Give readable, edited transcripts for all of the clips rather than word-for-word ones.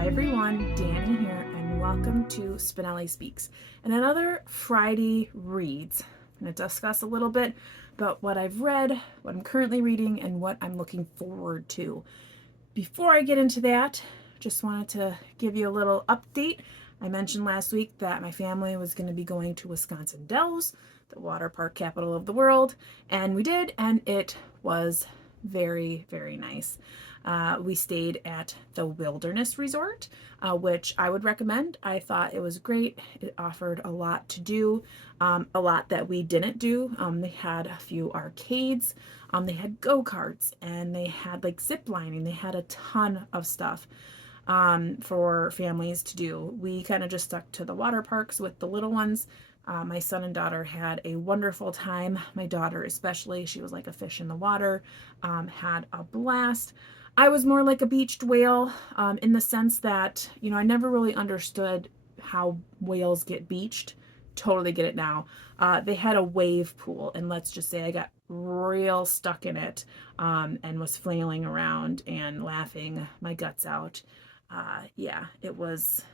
Hi everyone, Dani here, and welcome to Spenelli Speaks, and another Friday Reads. I'm going to discuss a little bit about what I've read, what I'm currently reading, and what I'm looking forward to. Before I get into that, just wanted to give you a little update. I mentioned last week that my family was going to be going to Wisconsin Dells, the water park capital of the world, and we did, and it was very, very nice. We stayed at the Wilderness Resort, which I would recommend. I thought it was great. It offered a lot to do, a lot that we didn't do. They had a few arcades, they had go-karts, and they had like zip lining. They had a ton of stuff for families to do. We kind of just stuck to the water parks with the little ones. My son and daughter had a wonderful time. My daughter especially, she was like a fish in the water, had a blast. I was more like a beached whale in the sense that, I never really understood how whales get beached. Totally get it now. They had a wave pool, and let's just say I got real stuck in it and was flailing around and laughing my guts out. Yeah, it was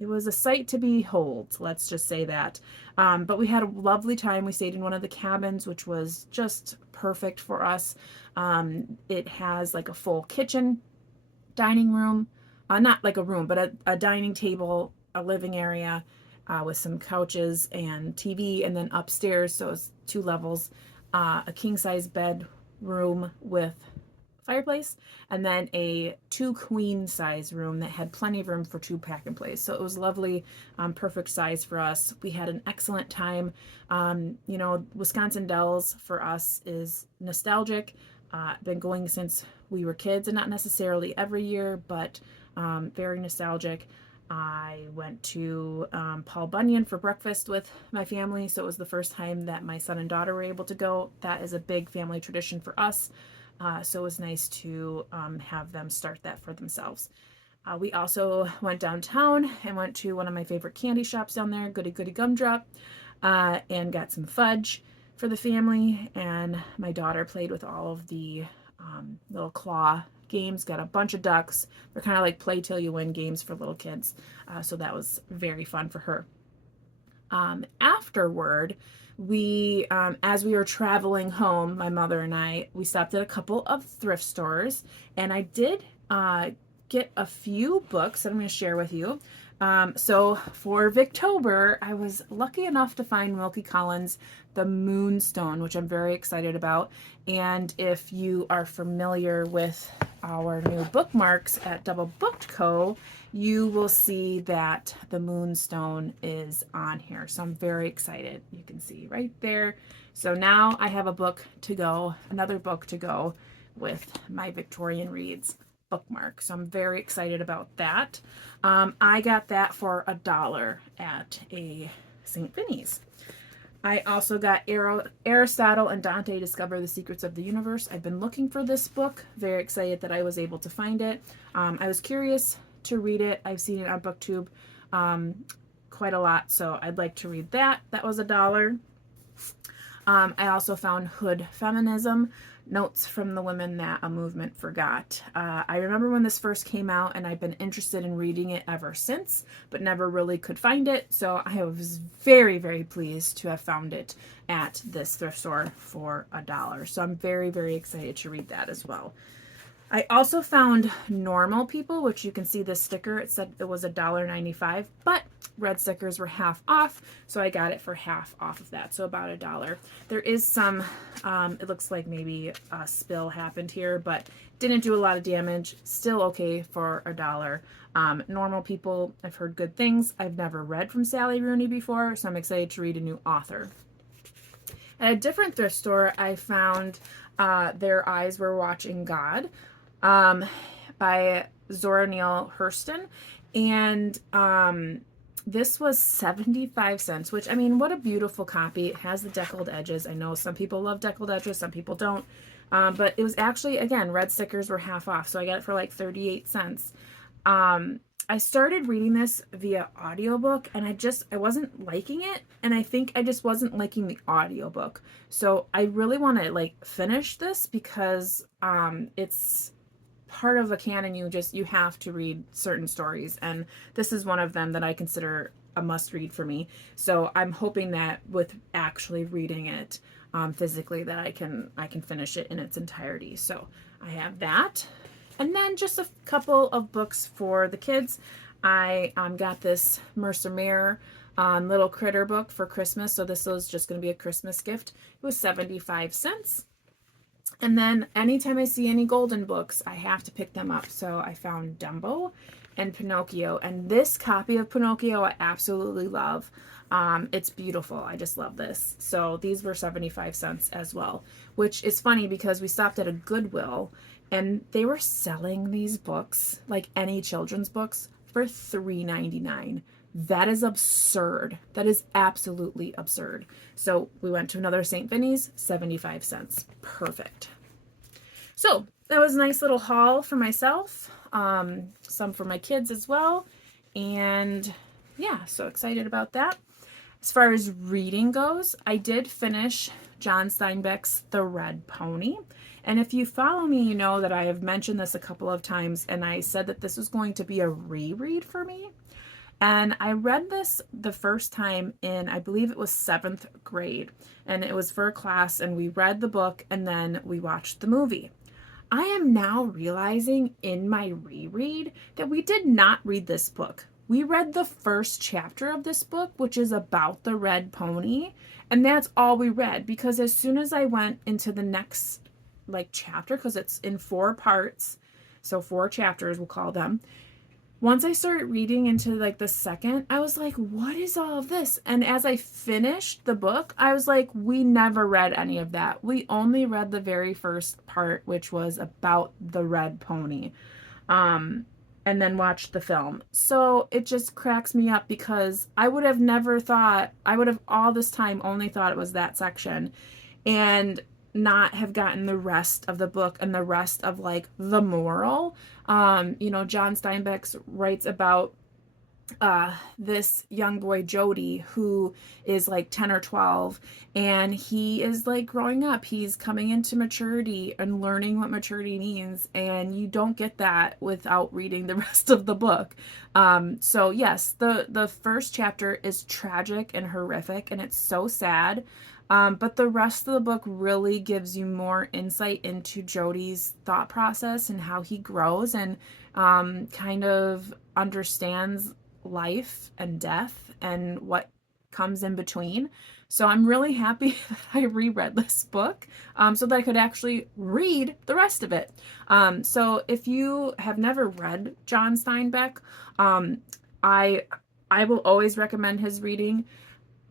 a sight to behold, let's just say that. But we had a lovely time. We stayed in one of the cabins, which was just perfect for us. It has like a full kitchen, dining room, not like a room, but a dining table, a living area with some couches and TV, and then upstairs, so it's 2 levels, a king-size bed room with fireplace, and then a 2 queen size room that had plenty of room for 2 pack and plays. So it was lovely, perfect size for us. We had an excellent time. Wisconsin Dells for us is nostalgic. Been going since we were kids, and not necessarily every year, but very nostalgic. I went to Paul Bunyan for breakfast with my family, so it was the first time that my son and daughter were able to go. That is a big family tradition for us. So it was nice to have them start that for themselves. We also went downtown and went to one of my favorite candy shops down there, Goody Goody Gumdrop, and got some fudge for the family. And my daughter played with all of the little claw games, got a bunch of ducks. They're kind of like play till you win games for little kids. So that was very fun for her. Afterward, we as we were traveling home, my mother and I, we stopped at a couple of thrift stores, and I did get a few books that I'm going to share with you. So for Victober, I was lucky enough to find Wilkie Collins' The Moonstone, which I'm very excited about. And if you are familiar with our new bookmarks at DoubleBookedCo, you will see that The Moonstone is on here. So I'm very excited. You can see right there. So now I have a book to go, another book to go with my Victorian Reads bookmark. So I'm very excited about that. I got that for $1 at a St. Vinny's. I also got Aristotle and Dante Discover the Secrets of the Universe. I've been looking for this book. Very excited that I was able to find it. I was curious to read it. I've seen it on BookTube quite a lot, so I'd like to read that. That was $1. I also found Hood Feminism, Notes from the Women That a Movement Forgot. I remember when this first came out, and I've been interested in reading it ever since, but never really could find it. So I was very, very pleased to have found it at this thrift store for $1. So I'm very, very excited to read that as well. I also found Normal People, which you can see this sticker. It said it was $1.95, but red stickers were half off, so I got it for half off of that, so about $1. There is some, it looks like maybe a spill happened here, but didn't do a lot of damage. Still okay for $1. Normal People, I've heard good things. I've never read from Sally Rooney before, so I'm excited to read a new author. At a different thrift store, I found Their Eyes Were Watching God by Zora Neale Hurston, and this was 75 cents, which, I mean, what a beautiful copy. It has the deckled edges. I know some people love deckled edges, some people don't, but it was actually, again, red stickers were half off, so I got it for like 38 cents. I started reading this via audiobook, and I wasn't liking it, and I think I just wasn't liking the audiobook. So I really want to like finish this because it's part of a canon, you have to read certain stories, and this is one of them that I consider a must read for me. So I'm hoping that with actually reading it physically, that I can finish it in its entirety. So I have that. And then just a couple of books for the kids. I got this Mercer Mayer Little Critter book for Christmas. So this was just going to be a Christmas gift. It was 75 cents. And then anytime I see any golden books, I have to pick them up. So I found Dumbo and Pinocchio. And this copy of Pinocchio I absolutely love. It's beautiful. I just love this. So these were 75 cents as well, which is funny because we stopped at a Goodwill and they were selling these books, like any children's books, for $3.99. That is absurd. That is absolutely absurd. So we went to another St. Vinny's, 75 cents. Perfect. So that was a nice little haul for myself, some for my kids as well. And yeah, so excited about that. As far as reading goes, I did finish John Steinbeck's The Red Pony. And if you follow me, you know that I have mentioned this a couple of times, and I said that this was going to be a reread for me. And I read this the first time in, I believe it was 7th grade, and it was for a class, and we read the book and then we watched the movie. I am now realizing in my reread that we did not read this book. We read the first chapter of this book, which is about the red pony, and that's all we read, because as soon as I went into the next chapter, because it's in 4 parts, so 4 chapters we'll call them. Once I started reading into the second, I was like, what is all of this? And as I finished the book, I was like, we never read any of that. We only read the very first part, which was about the red pony, and then watched the film. So it just cracks me up because I would have never thought, I would have all this time only thought it was that section and not have gotten the rest of the book and the rest of the moral. John Steinbeck writes about this young boy Jody who is 10 or 12, and he is growing up. He's coming into maturity and learning what maturity means, and you don't get that without reading the rest of the book. So yes, the first chapter is tragic and horrific, and it's so sad. But the rest of the book really gives you more insight into Jody's thought process and how he grows and kind of understands life and death and what comes in between. So I'm really happy that I reread this book so that I could actually read the rest of it. So if you have never read John Steinbeck, I will always recommend his reading.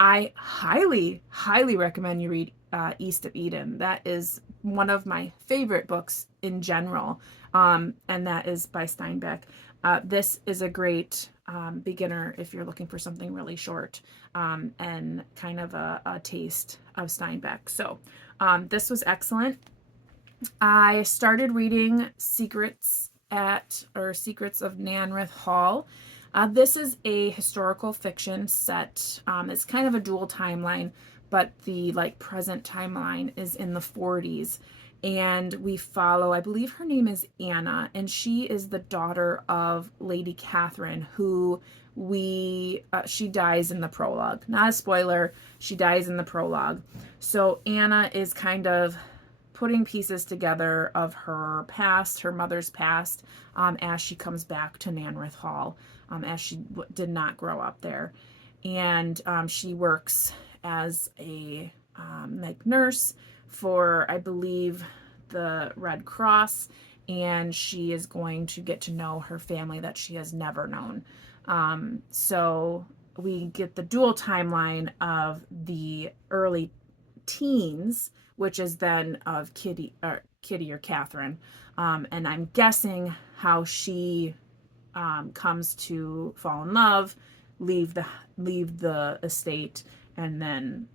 I highly, highly recommend you read East of Eden. That is one of my favorite books in general, and that is by Steinbeck. This is a great beginner if you're looking for something really short and kind of a taste of Steinbeck. So this was excellent. I started reading Secrets of Nanreath Hall. This is a historical fiction set. It's kind of a dual timeline, but the present timeline is in the 40s. And we follow, I believe her name is Anna, and she is the daughter of Lady Catherine, who she dies in the prologue. Not a spoiler, she dies in the prologue. So Anna is kind of putting pieces together of her past, her mother's past, as she comes back to Nanreath Hall, as she did not grow up there. And she works as a nurse for, I believe, the Red Cross, and she is going to get to know her family that she has never known. So we get the dual timeline of the early teens, which is then of Kitty or Catherine, and I'm guessing how she comes to fall in love, leave the estate, and then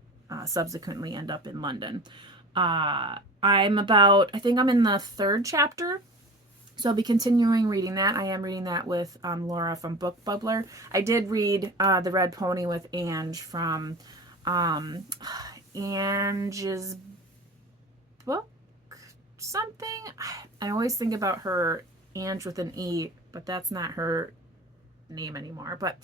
subsequently end up in London. I think I'm in the 3rd chapter, so I'll be continuing reading that. I am reading that with Laura from Book Bubbler. I did read The Red Pony with Ange from Ange's book something. I always think about her Ange with an E, but that's not her name anymore. But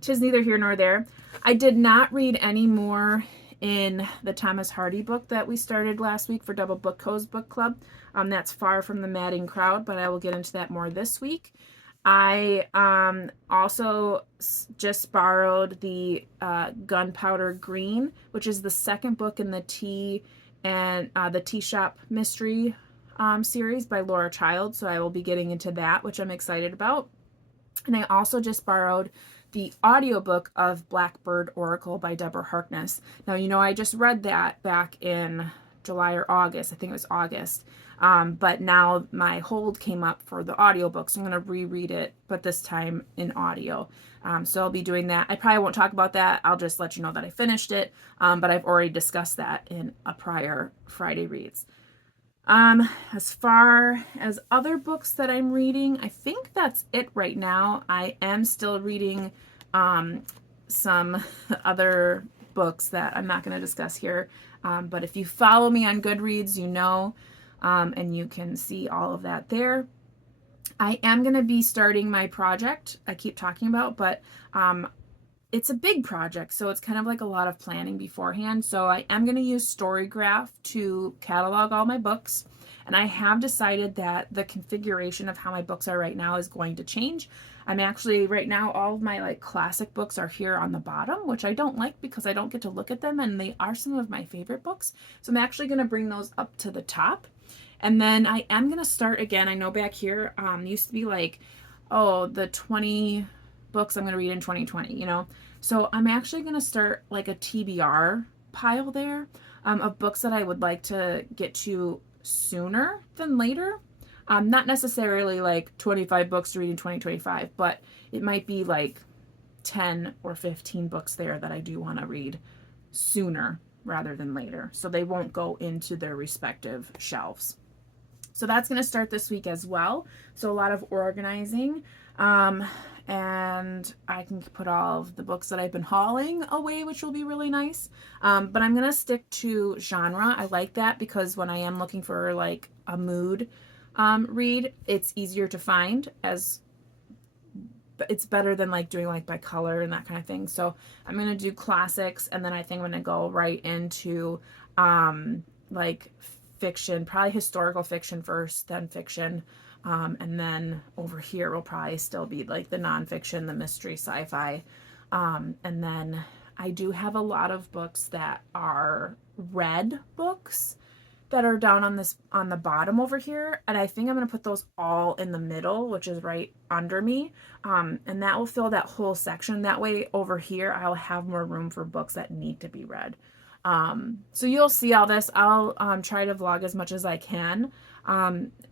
'tis neither here nor there. I did not read any more in the Thomas Hardy book that we started last week for DoubleBookedCo's book club. That's Far from the Madding Crowd, but I will get into that more this week. I also just borrowed the Gunpowder Green, which is the second book in the Tea and the Tea Shop Mystery series by Laura Child. So I will be getting into that, which I'm excited about. And I also just borrowed the audiobook of Blackbird Oracle by Deborah Harkness. Now, I just read that back in July or August. I think it was August. But now my hold came up for the audiobook, so I'm going to reread it, but this time in audio. So I'll be doing that. I probably won't talk about that. I'll just let you know that I finished it, but I've already discussed that in a prior Friday Reads. As far as other books that I'm reading, I think that's it right now. I am still reading some other books that I'm not going to discuss here, but if you follow me on Goodreads, and you can see all of that there. I am going to be starting my project I keep talking about, but it's a big project, so it's kind of like a lot of planning beforehand. So I am going to use Storygraph to catalog all my books, and I have decided that the configuration of how my books are right now is going to change. I'm actually, right now, all of my classic books are here on the bottom, which I don't like because I don't get to look at them, and they are some of my favorite books. So I'm actually going to bring those up to the top. And then I am going to start again. I know back here used to be the 20 books I'm going to read in 2020, So I'm actually going to start a TBR pile there of books that I would like to get to sooner than later. Not necessarily 25 books to read in 2025, but it might be 10 or 15 books there that I do want to read sooner rather than later. So they won't go into their respective shelves. So that's going to start this week as well. So a lot of organizing. And I can put all of the books that I've been hauling away, which will be really nice. But I'm going to stick to genre. I like that because when I am looking for a mood read, it's easier to find, as it's better than doing by color and that kind of thing. So I'm going to do classics, and then I think I'm going to go right into fiction, probably historical fiction first, then fiction. And then over here will probably still be the nonfiction, the mystery, sci-fi. And then I do have a lot of books that are read books that are down on the bottom over here. And I think I'm going to put those all in the middle, which is right under me. And that will fill that whole section. That way over here, I'll have more room for books that need to be read. So you'll see all this. I'll try to vlog as much as I can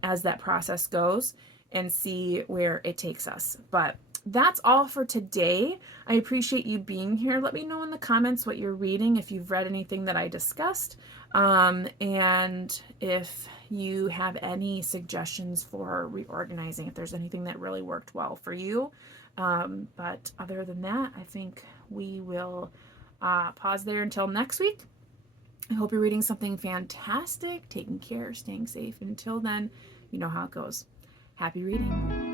as that process goes and see where it takes us. But that's all for today. I appreciate you being here. Let me know in the comments what you're reading, if you've read anything that I discussed, and if you have any suggestions for reorganizing, if there's anything that really worked well for you. But other than that, I think we will pause there until next week. I hope you're reading something fantastic, taking care, staying safe. Until then, you know how it goes. Happy reading.